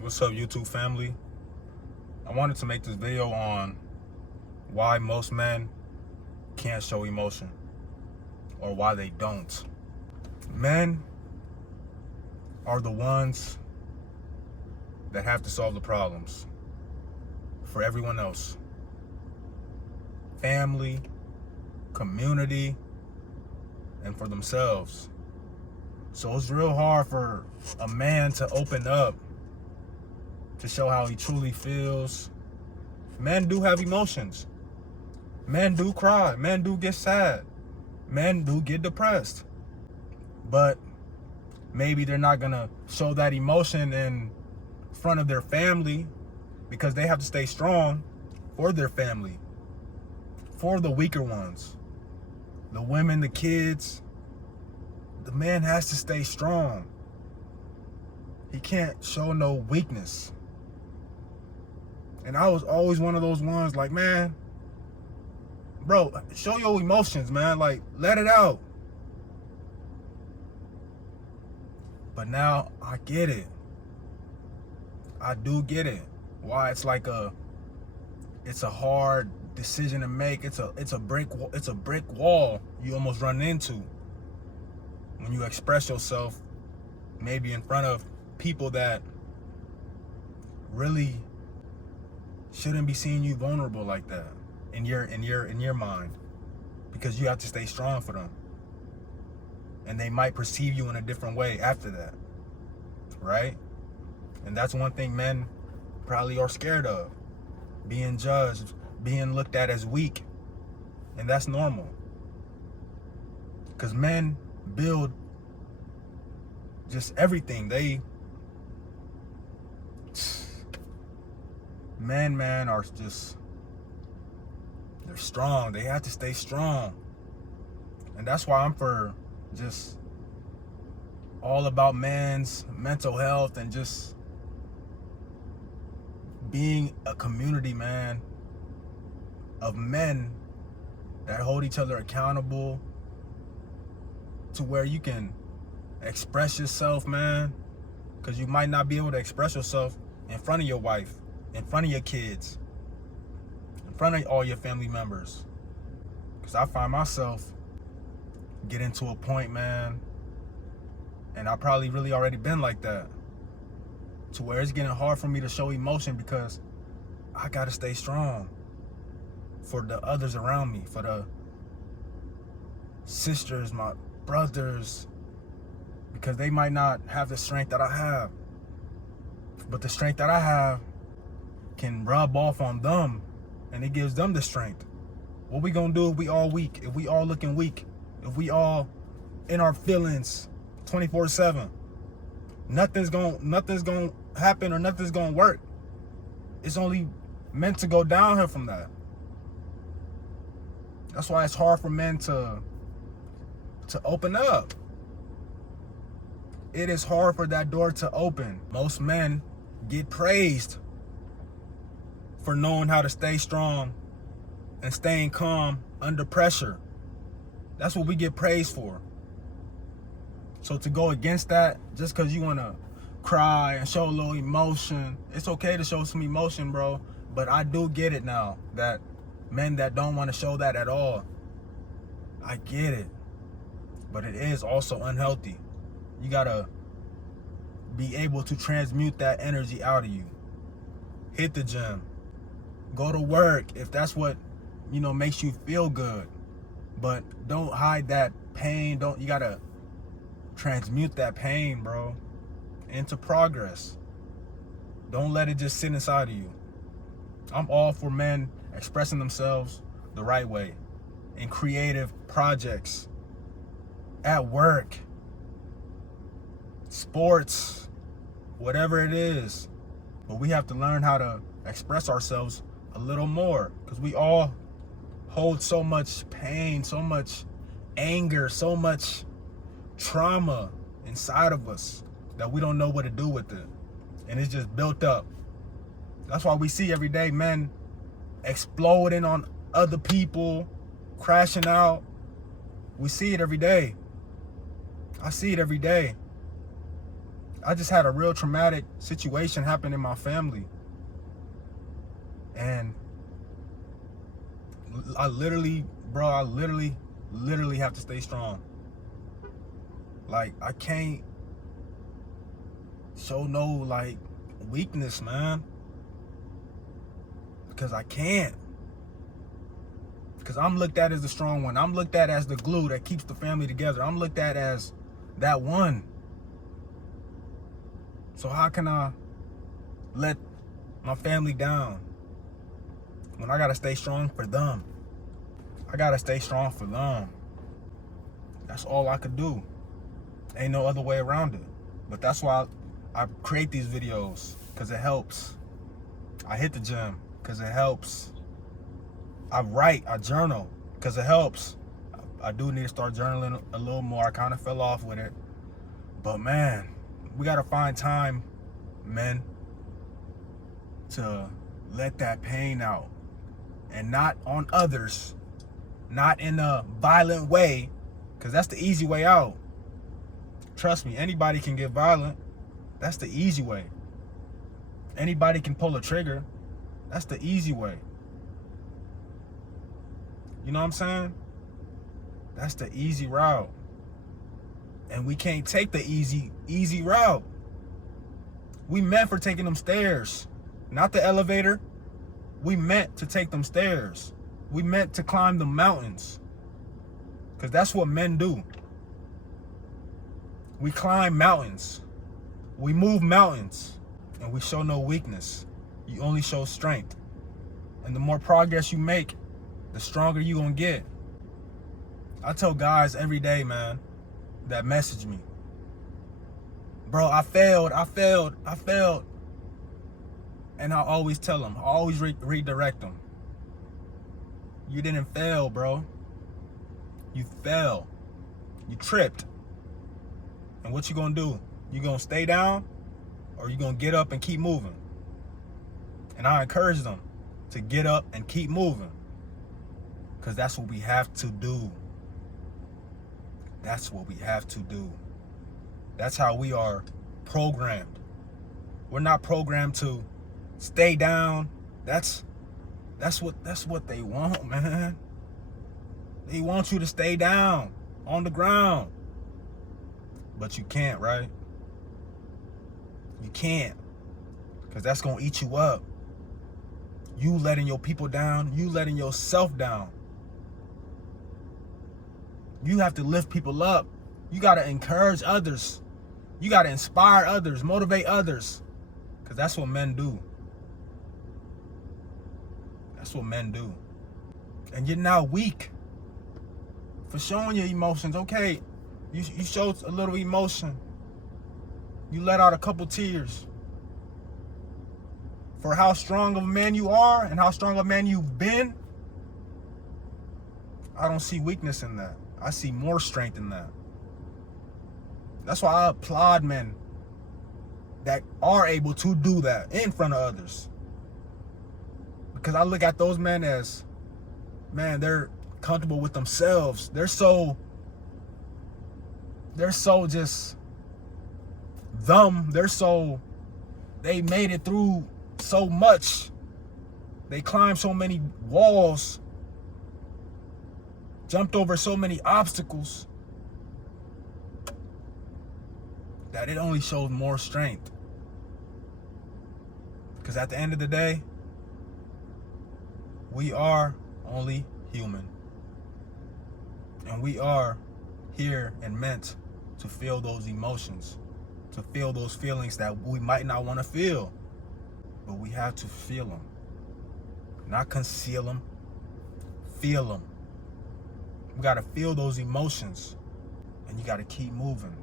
What's up, YouTube family? I wanted to make this video on why most men can't show emotion, or why they don't. Men are the ones that have to solve the problems for everyone else. Family, community, and for themselves. So it's real hard for a man to open up, to show how he truly feels. Men do have emotions. Men do cry. Men do get sad. Men do get depressed. But maybe they're not gonna show that emotion in front of their family, because they have to stay strong for their family, for the weaker ones, the women, the kids. The man has to stay strong. He can't show no weakness. And I was always one of those ones like, man, bro, show your emotions, man. Like, let it out. But now I get it. I do get it. Why it's like it's a hard decision to make. It's a brick wall you almost run into when you express yourself, maybe in front of people that really shouldn't be seeing you vulnerable like that in your mind, because you have to stay strong for them, and they might perceive you in a different way after that, right? And that's one thing men probably are scared of, being judged, being looked at as weak. And that's normal, because men build just everything. Men are just, they're strong. They have to stay strong. And that's why I'm for just all about men's mental health, and just being a community, man, of men that hold each other accountable, to where you can express yourself, man, because you might not be able to express yourself in front of your wife, in front of your kids, in front of all your family members. Because I find myself getting to a point, man, and I probably really already been like that, to where it's getting hard for me to show emotion, because I gotta stay strong for the others around me, for the sisters, my brothers, because they might not have the strength that I have, but the strength that I have can rub off on them, and it gives them the strength. What we gonna do if we all weak, if we all looking weak, if we all in our feelings 24/7? Nothing's gonna happen, or nothing's gonna work. It's only meant to go downhill from that. That's why it's hard for men to open up. It is hard for that door to open. Most men get praised for knowing how to stay strong and staying calm under pressure. That's what we get praised for. So to go against that, just because you want to cry and show a little emotion, it's okay to show some emotion, bro. But I do get it now, that men that don't want to show that at all, I get it. But it is also unhealthy. You gotta be able to transmute that energy out of you. Hit the gym, go to work if that's what makes you feel good. But don't hide that pain. You gotta transmute that pain, bro, into progress. Don't let it just sit inside of you. I'm all for men expressing themselves the right way in creative projects, at work, sports, whatever it is. But we have to learn how to express ourselves a little more, because we all hold so much pain, so much anger, so much trauma inside of us that we don't know what to do with it, and it's just built up. That's why we see every day men exploding on other people, crashing out. We see it every day. I see it every day. I just had a real traumatic situation happen in my family. And I literally have to stay strong. Like, I can't show no, like, weakness, man. Because I can't. Because I'm looked at as the strong one. I'm looked at as the glue that keeps the family together. I'm looked at as that one. So how can I let my family down when I gotta stay strong for them? I gotta stay strong for them. That's all I could do. Ain't no other way around it. But that's why I create these videos, because it helps. I hit the gym because it helps. I write, I journal because it helps. I do need to start journaling a little more. I kind of fell off with it. But man, we got to find time, men, to let that pain out. And not on others. Not in a violent way, because that's the easy way out. Trust me, anybody can get violent. That's the easy way. Anybody can pull a trigger. That's the easy way. You know what I'm saying? That's the easy route. And we can't take the easy route. We meant for taking them stairs, not the elevator. We meant to take them stairs. We meant to climb the mountains. Because that's what men do. We climb mountains. We move mountains. And we show no weakness. You only show strength. And the more progress you make, the stronger you're going to get. I tell guys every day, man, that message me. Bro, I failed. And I always tell them, I always redirect them. You didn't fail, bro. You fell. You tripped. And what you gonna do? You gonna stay down, or you gonna get up and keep moving? And I encourage them to get up and keep moving, because that's what we have to do. That's what we have to do. That's how we are programmed. We're not programmed to stay down. That's what they want, man. They want you to stay down on the ground. But you can't, right? You can't. Because that's going to eat you up. You letting your people down. You letting yourself down. You have to lift people up. You got to encourage others. You got to inspire others, motivate others. Because that's what men do. That's what men do. And you're not weak for showing your emotions. Okay, you showed a little emotion. You let out a couple tears. For how strong of a man you are and how strong of a man you've been, I don't see weakness in that. I see more strength in that. That's why I applaud men that are able to do that in front of others. Because I look at those men as, man, they're comfortable with themselves. They're so just them. They made it through so much. They climbed so many walls, jumped over so many obstacles, that it only shows more strength. Because at the end of the day, we are only human. And we are here and meant to feel those emotions, to feel those feelings that we might not want to feel. But we have to feel them. Not conceal them. Feel them. We got to feel those emotions. And you got to keep moving.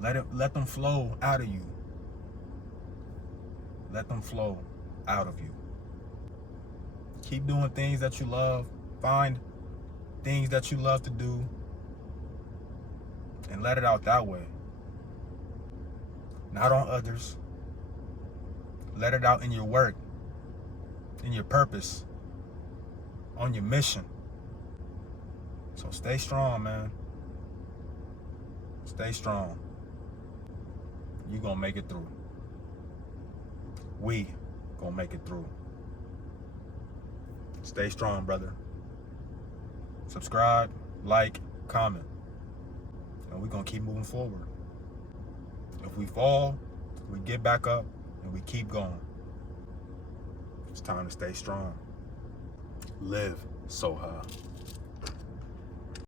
Let them flow out of you. Let them flow out of you. Keep doing things that you love. Find things that you love to do. And let it out that way. Not on others. Let it out in your work. In your purpose. On your mission. So stay strong, man. Stay strong. you gonna make it through. We gonna make it through. Stay strong, brother. Subscribe, like, comment, and we're gonna keep moving forward. If we fall, we get back up and we keep going. It's time to stay strong. Live SoHi.